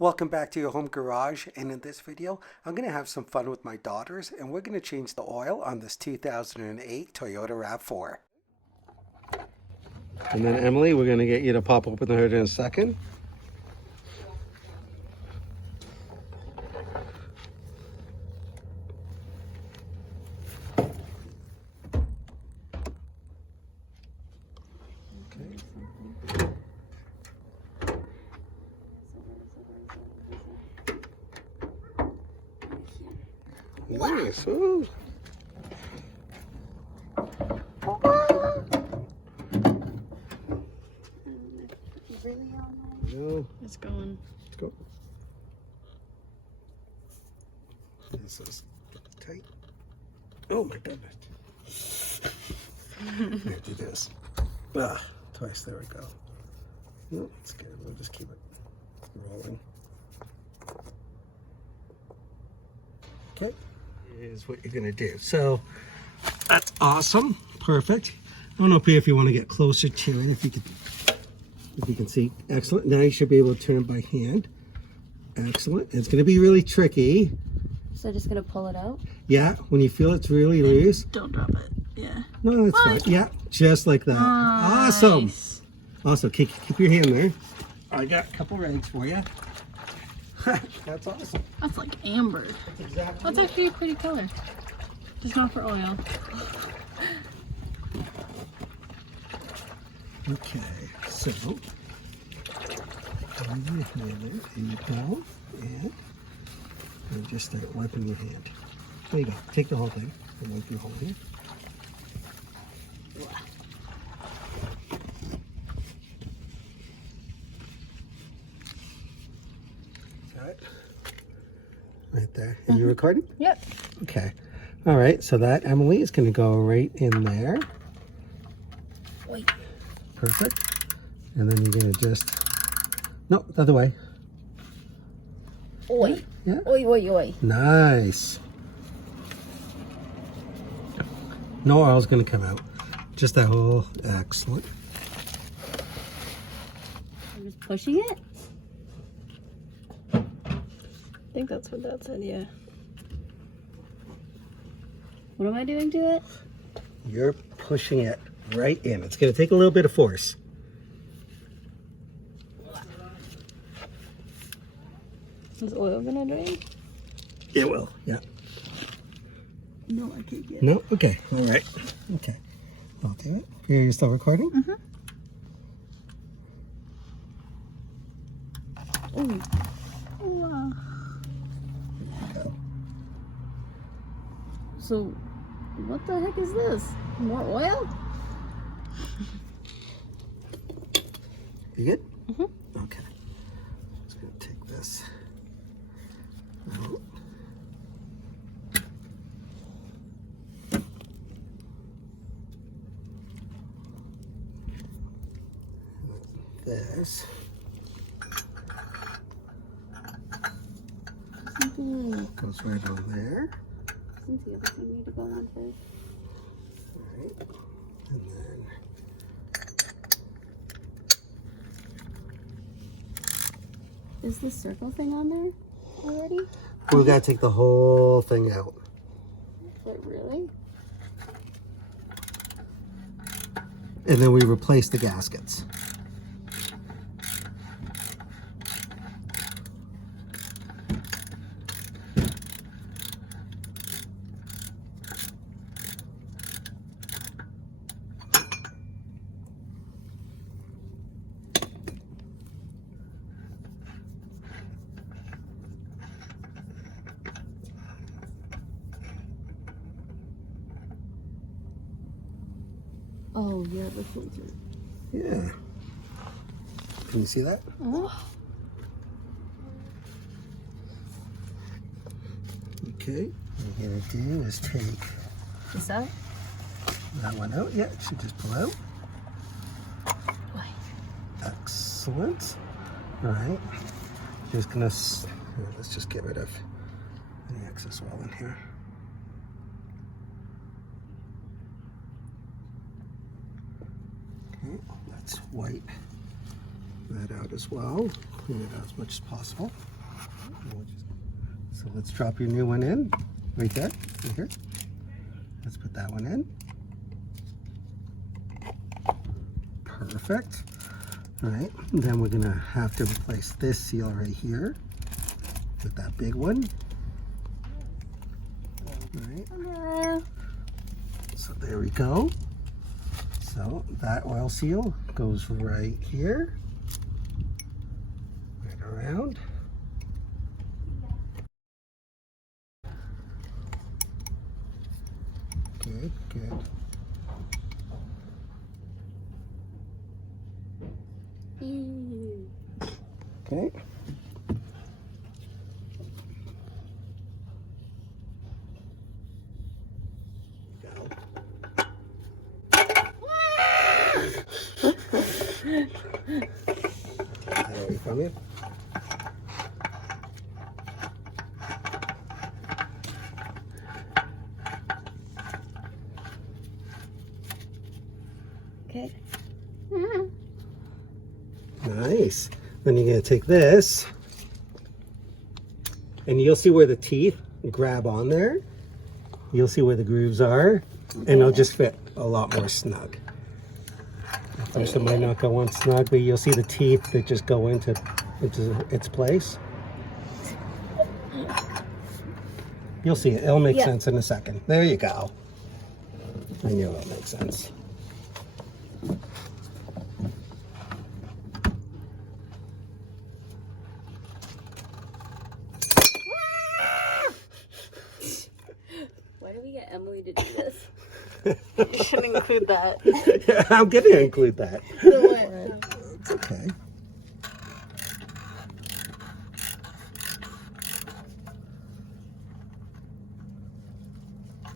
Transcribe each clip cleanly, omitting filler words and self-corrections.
Welcome back to your home garage, and in this video I'm going to have some fun with my daughters and we're going to change the oil on this 2008 Toyota Rav4. And then Emily, we're going to get you to pop open the hood in a second. Nice. Ooh. Really on that? No. It's going. Let's go. This is tight. Oh my goodness. Here, do this. Twice. There we go. No, it's good. We'll just keep it rolling. Okay. Is what you're gonna do. So that's awesome. Perfect. I don't know if you want to get closer to it, if you can see. Excellent. Now you should be able to turn it by hand. Excellent. It's going to be really tricky. So just gonna pull it out? Yeah, when you feel it's really loose. Don't drop it. Yeah. No, that's fine. Yeah, just like that. Nice. Awesome. Awesome. Keep your hand there. I got a couple rags for you. That's awesome. That's like amber. That's exactly. That's actually a pretty color. Just not for oil. Okay, so bring your hand there, and you go, and just start wiping your hand. There you go. Take the whole thing and wipe your whole hand. Got it? Right there. Are you recording? Yep. Okay. All right. So that, Emily, is going to go right in there. Wait. Perfect. And then you're going to just... No, the other way. Oi. Yeah. Oi, oi, oi. Nice. No oil's going to come out. Just that whole... Excellent. I'm just pushing it? I think that's what that said, yeah. What am I doing to it? You're pushing it right in. It's going to take a little bit of force. Is oil gonna drain? It will, yeah. No, I can't get it. No? Okay. All right. Okay. I'll do it. You're still recording? Mm-hmm. There Wow. you go. So, what the heck is this? More oil? You good? Mm-hmm. Okay. Just going to take this out. This. Goes right on there. Since the other thing need to go on first. Alright. And then Is the circle thing on there already? we gotta take the whole thing out. Wait, really? And then we replace the gaskets. Oh, yeah, the filter. Yeah. Can you see that? Oh. Okay. What we're gonna do is take Is that? that one out. Yeah, it should just pull out. Why? Excellent. All right. Just gonna, here, let's just get rid of any excess oil in here. Okay, that's white. that out as well. Clean it out as much as possible. So let's drop your new one in, right there, right here. Let's put that one in. Perfect. All right, then we're gonna have to replace this seal right here with that big one. All right. So there we go. So that oil seal goes right here, right around. Good, good. Okay. Go. That away from you. Okay. Nice. Then you're going to take this, and you'll see where the teeth grab on there. You'll see where the grooves are, and it'll just fit a lot more snug. At first it might not go on snug, but you'll see the teeth that just go into its place. You'll see it. It'll make sense in a second. There you go. I knew it'll make sense. Why do we get Emily to do this? You shouldn't include that. Yeah, I'm going to include that. It's okay.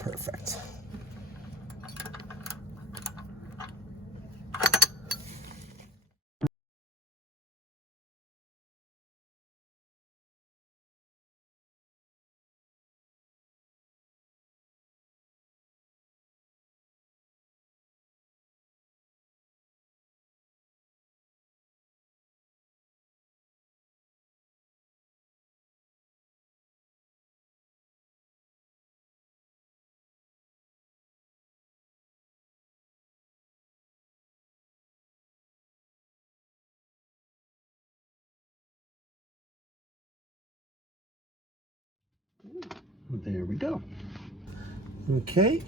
Perfect. There we go. Okay.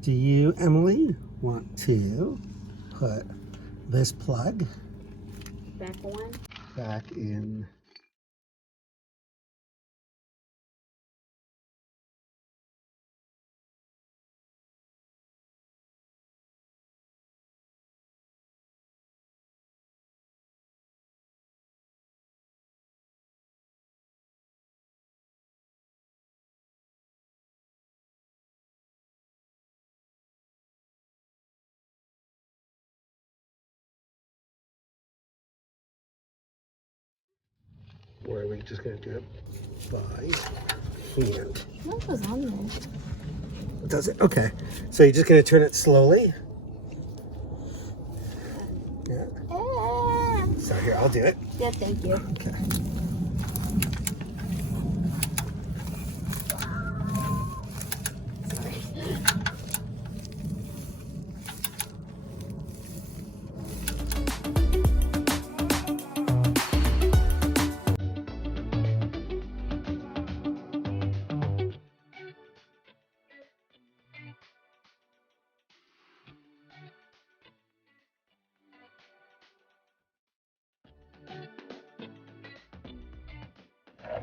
Do you, Emily, want to put this plug back in? Or are we just going to do it by hand? What was on there? Does it? Okay. So you're just going to turn it slowly? Yeah. So here, I'll do it. Yeah, thank you. Okay.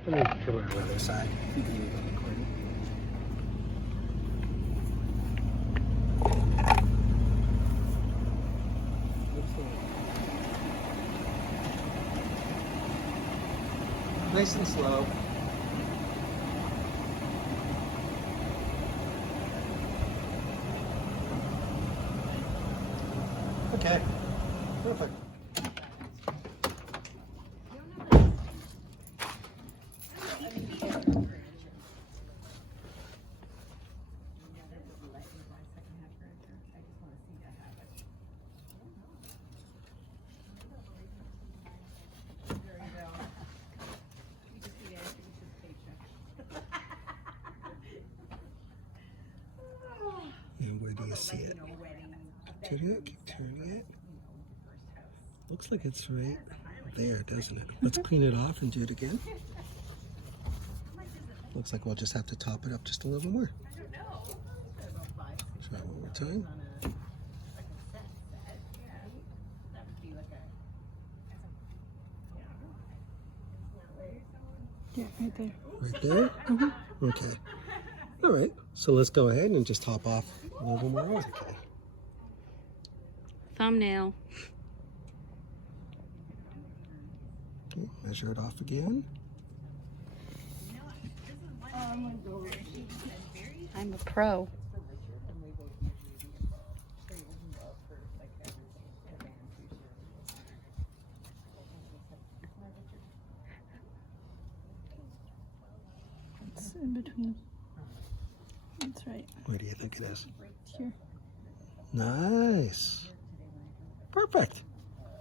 Let me come around the other side. You can leave it recording. Nice and slow. Okay. Perfect. you see it. Keep turning it, keep turning it. Looks like it's right there, doesn't it? Let's clean it off and do it again. Looks like we'll just have to top it up just a little more. Try it one more time. Yeah, right there. Right there? Mm-hmm. Okay. All right. So let's go ahead and just top off a little bit more. Okay. Thumbnail. Okay, measure it off again. I'm a pro. It's in between. That's right. Where do you think it is? Here. Nice. Perfect.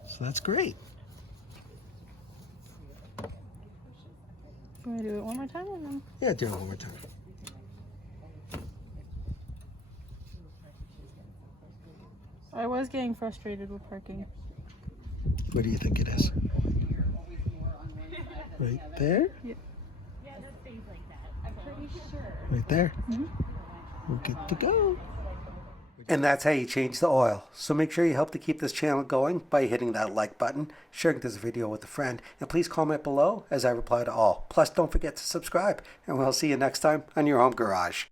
So that's great. You want to do it one more time or no? Yeah, do it one more time. I was getting frustrated with parking. Where do you think it is? Right there? Yeah. Right there? We're good to go. And that's how you change the oil. So make sure you help to keep this channel going by hitting that like button, sharing this video with a friend, and please comment below as I reply to all. Plus, don't forget to subscribe, and we'll see you next time on Your Home Garage.